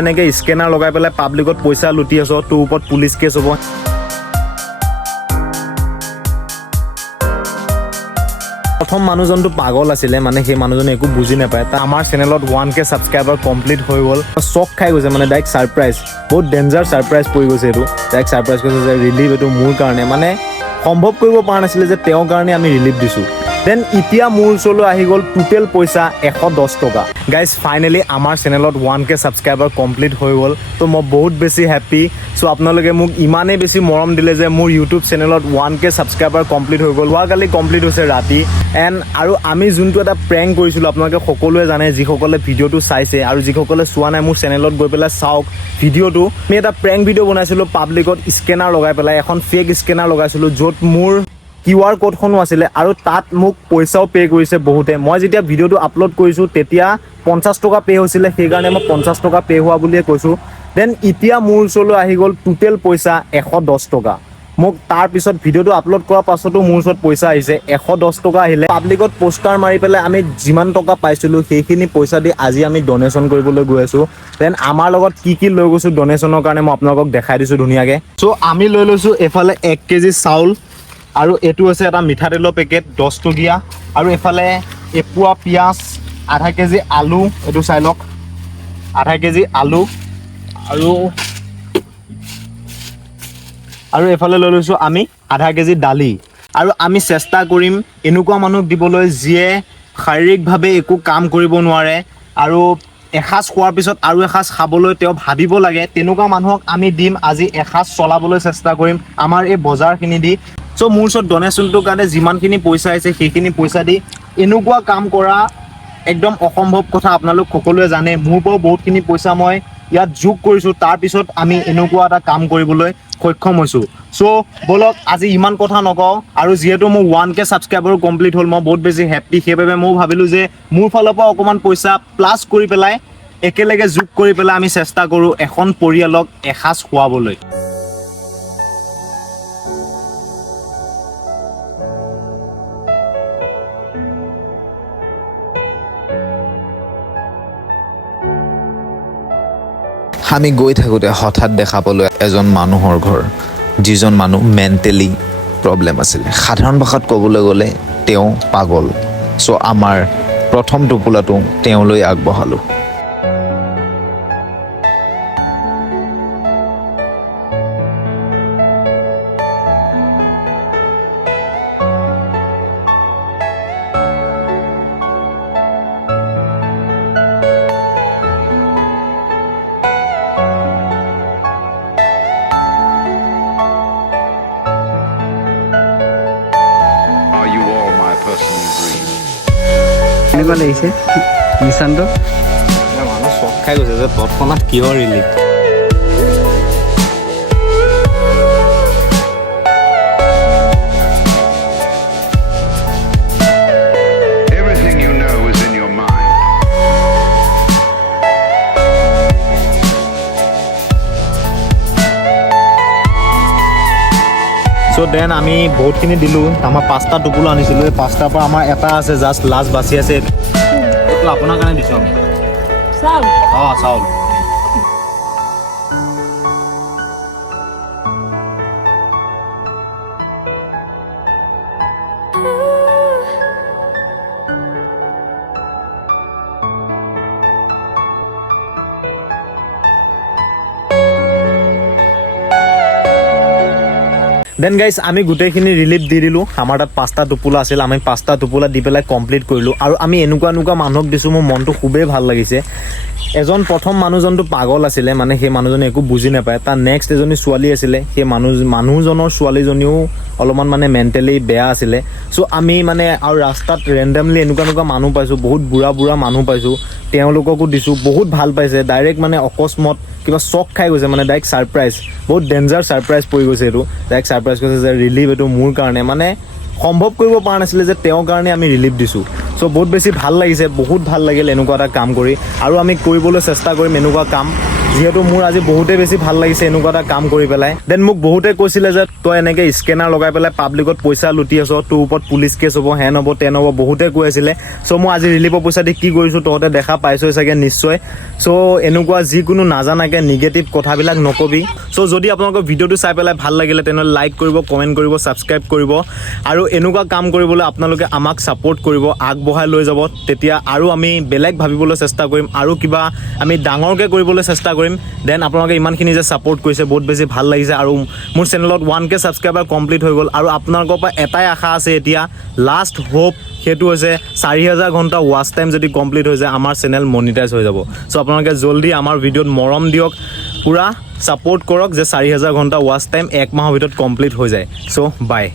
এনেকৈ স্কেনাৰ লগাই পেলাই পাব্লিকত পইচা লুটি আছ, তোৰ ওপৰত পুলিচ কেছ হ'ব। প্ৰথম মানুহজনটো পাগল আছিলে, মানে সেই মানুহজনে একো বুজি নাপায়। আমাৰ চেনেলত 1K ছাবস্ক্ৰাইবাৰ কমপ্লিট হৈ গ'ল। চক খাই গৈছে, মানে ডাইৰেক্ট ছাৰপ্ৰাইজ, বহুত ডেঞ্জাৰ ছাৰপ্ৰাইজ পৰি গৈছে। এইটো ডাইৰেক্ট ছাৰপ্ৰাইজ কৈছে যে ৰিলিফ এইটো মোৰ কাৰণে, মানে সম্ভৱ কৰিব পৰা নাছিলে যে তেওঁৰ কাৰণে আমি ৰিলিফ দিছোঁ। দেন এতিয়া মোৰ ওচৰলৈ আহি গ'ল টোটেল পইচা 110 টকা। গাইজ ফাইনেলি আমাৰ চেনেলত 1K ছাবস্ক্ৰাইবাৰ কমপ্লিট হৈ গ'ল। ত' মই বহুত বেছি হেপ্পী। চ' আপোনালোকে মোক ইমানেই বেছি মৰম দিলে যে মোৰ ইউটিউব চেনেলত 1K ছাবস্ক্ৰাইবাৰ কমপ্লিট হৈ গ'ল। যোৱাকালি কমপ্লিট হৈছে ৰাতি। আৰু আমি যোনটো এটা প্ৰেংক কৰিছিলোঁ, আপোনালোকে সকলোৱে জানে, যিসকলে ভিডিঅ'টো চাইছে আৰু যিসকলে চোৱা নাই মোৰ চেনেলত গৈ পেলাই চাওক ভিডিঅ'টো। আমি এটা প্ৰেংক ভিডিঅ' বনাইছিলোঁ পাব্লিকত স্কেনাৰ লগাই পেলাই, এখন ফেক স্কেনাৰ লগাইছিলোঁ য'ত মোৰ QR কোডখনো আছিলে আৰু তাত মোক পইচাও পে' কৰিছে বহুতে। মই যেতিয়া ভিডিঅ'টো আপলোড কৰিছোঁ তেতিয়া 50 টকা পে' হৈছিলে, সেইকাৰণে মই 50 টকা পে' হোৱা বুলিয়ে কৈছোঁ। দেন এতিয়া মোৰ ওচৰলৈ আহি গ'ল টোটেল পইচা 110 টকা। মোক তাৰপিছত ভিডিঅ'টো আপলোড কৰাৰ পাছতো মোৰ ওচৰত পইচা আহিছে 110 টকা আহিলে। পাব্লিকত পোষ্টাৰ মাৰি পেলাই আমি যিমান টকা পাইছিলোঁ সেইখিনি পইচা দি আজি আমি ডনেশ্যন কৰিবলৈ গৈ আছোঁ। দেন আমাৰ লগত কি লৈ গৈছোঁ ডনেশ্যনৰ কাৰণে মই আপোনালোকক দেখাই দিছোঁ ধুনীয়াকৈ। চ' আমি লৈ লৈছোঁ এইফালে 1 কেজি চাউল, আৰু এইটো হৈছে এটা মিঠাতেলৰ পেকেট 10 টকীয়া, আৰু এইফালে এপোৱা পিঁয়াজ, আধা কেজি আলু, এইটো চাই লওক, আধা কেজি আলু, আৰু এইফালে লৈ লৈছোঁ আমি আধা কেজি দালি। আৰু আমি চেষ্টা কৰিম এনেকুৱা মানুহক দিবলৈ যিয়ে শাৰীৰিকভাৱে একো কাম কৰিব নোৱাৰে আৰু এসাঁজ খোৱাৰ পিছত আৰু এসাঁজ খাবলৈ তেওঁ ভাবিব লাগে, তেনেকুৱা মানুহক আমি দিম। আজি এসাঁজ চলাবলৈ চেষ্টা কৰিম আমাৰ এই বজাৰখিনি দি। চ' মোৰ ওচৰত ডনেশ্যনটোৰ কাৰণে যিমানখিনি পইচা আহিছে সেইখিনি পইচা দি এনেকুৱা কাম কৰা একদম অসম্ভৱ কথা, আপোনালোক সকলোৱে জানে। মোৰ পৰাও বহুতখিনি পইচা মই ইয়াত যোগ কৰিছোঁ, তাৰপিছত আমি এনেকুৱা এটা কাম কৰিবলৈ সক্ষম হৈছোঁ। চ' ব'লক আজি ইমান কথা নকওঁ, আৰু যিহেতু মোৰ 1K ছাবস্ক্ৰাইবাৰো কমপ্লিট হ'ল, মই বহুত বেছি হেপ্পী। সেইবাবে ময়ো ভাবিলোঁ যে মোৰ ফালৰ পৰা অকণমান পইচা প্লাছ কৰি পেলাই একেলগে যোগ কৰি পেলাই আমি চেষ্টা কৰোঁ এখন পৰিয়ালক এসাঁজ খুৱাবলৈ। আমি গৈ থাকোঁতে হঠাৎ দেখা পালোঁ এজন মানুহৰ ঘৰ, যিজন মানুহ মেণ্টেলি প্ৰব্লেম আছিলে। সাধাৰণ ভাষাত ক'বলৈ গ'লে তেওঁ পাগল। চ' আমাৰ প্ৰথম টোপোলাটো তেওঁলৈ আগবঢ়ালোঁ। কেনেকুৱা লাগিছে নিচানটো? মানুহ চক খাই গৈছে যে তৎক্ষণাত কিহৰ ৰিলিফ। চ' দেন আমি বহুতখিনি দিলোঁ। আমাৰ 5টা টোপোলা আনিছিলোঁ, এই 5টাৰ পৰা আমাৰ এটা আছে জাষ্ট লাষ্ট বাচি আছে। এইটো আপোনাৰ কাৰণে দিছোঁ আমি। চাউল? অঁ চাউল। দেন গাইজ আমি গোটেইখিনি ৰিলিফ দি দিলোঁ। আমাৰ তাত 5টা টোপোলা আছিল, আমি 5টা টোপোলা দি পেলাই কমপ্লিট কৰিলোঁ। আৰু আমি এনেকুৱা মানুহক দিছোঁ, মোৰ মনটো খুবেই ভাল লাগিছে। এজন প্ৰথম মানুহজনটো পাগল আছিলে, মানে সেই মানুহজনে একো বুজি নাপায়। তাৰ নেক্সট এজনী ছোৱালী আছিলে, সেই মানুহজনৰ ছোৱালীজনীও অলপমান মানে মেণ্টেলি বেয়া আছিলে। চ' আমি মানে আৰু ৰাস্তাত ৰেণ্ডমলি এনেকুৱা মানুহ পাইছোঁ, বহুত বুঢ়া মানুহ পাইছোঁ, তেওঁলোককো দিছোঁ। বহুত ভাল পাইছে, ডাইৰেক্ট মানে অকস্মাত কিবা চক খাই গৈছে, মানে ডাইৰেক্ট ছাৰপ্ৰাইজ, বহুত ডেঞ্জাৰ ছাৰপ্ৰাইজ পৰি গৈছে। এইটো ডাইৰেক্ট ছাৰপ্ৰাইজ কৈছে যে ৰিলিফ এইটো মোৰ কাৰণে, মানে সম্ভৱ কৰিব পৰা নাছিলে যে তেওঁৰ কাৰণে আমি ৰিলিফ দিছোঁ। চ' বহুত বেছি ভাল লাগিছে, বহুত ভাল লাগিল এনেকুৱা এটা কাম কৰি, আৰু আমি কৰিবলৈ চেষ্টা কৰিম এনেকুৱা কাম। যিহেতু মোৰ আজি বহুতেই বেছি ভাল লাগিছে এনেকুৱা এটা কাম কৰি পেলাই দেন মোক বহুতে কৈছিলে যে তই এনেকৈ স্কেনাৰ লগাই পেলাই পাব্লিকত পইচা লুটি আছ তোৰ ওপৰত পুলিচ কেছ হ'ব হেন হ'ব তেন হ'ব বহুতে কৈ আছিলে চ' মই আজি ৰিলিফৰ পইচা দি কি কৰিছোঁ তহঁতে দেখা পাইছই চাগে নিশ্চয় চ' এনেকুৱা যিকোনো নাজানাকৈ নিগেটিভ কথাবিলাক নকবি চ' যদি আপোনালোকৰ ভিডিঅ'টো চাই পেলাই ভাল লাগিলে তেনেহ'লে লাইক কৰিব কমেণ্ট কৰিব ছাবস্ক্ৰাইব কৰিব আৰু এনেকুৱা কাম কৰিবলৈ আপোনালোকে আমাক ছাপোৰ্ট কৰিব আগবঢ়াই লৈ যাব তেতিয়া আৰু আমি বেলেগ ভাবিবলৈ চেষ্টা কৰিম আৰু কিবা আমি ডাঙৰকৈ কৰিবলৈ চেষ্টা কৰিম দেন আপোনালোকে ইমানখিনি যে ছাপোৰ্ট কৰিছে বহুত বেছি ভাল লাগিছে আৰু মোৰ চেনেলত 1K ছাবস্ক্ৰাইবাৰ কমপ্লিট হৈ গ'ল আৰু আপোনালোকৰ পৰা এটাই আশা আছে এতিয়া লাষ্ট হোপ সেইটো হৈছে 4000 ঘণ্টা ৱাচ টাইম যদি কমপ্লিট হৈ যায় আমাৰ চেনেল মনিটাইজ হৈ যাব চ' আপোনালোকে জলদি আমাৰ ভিডিঅ'ত মৰম দিয়ক পুৰা ছাপোৰ্ট কৰক যে 4000 ঘণ্টা ৱাচ টাইম 1 মাহৰ ভিতৰত কমপ্লিট হৈ যায় চ' বাই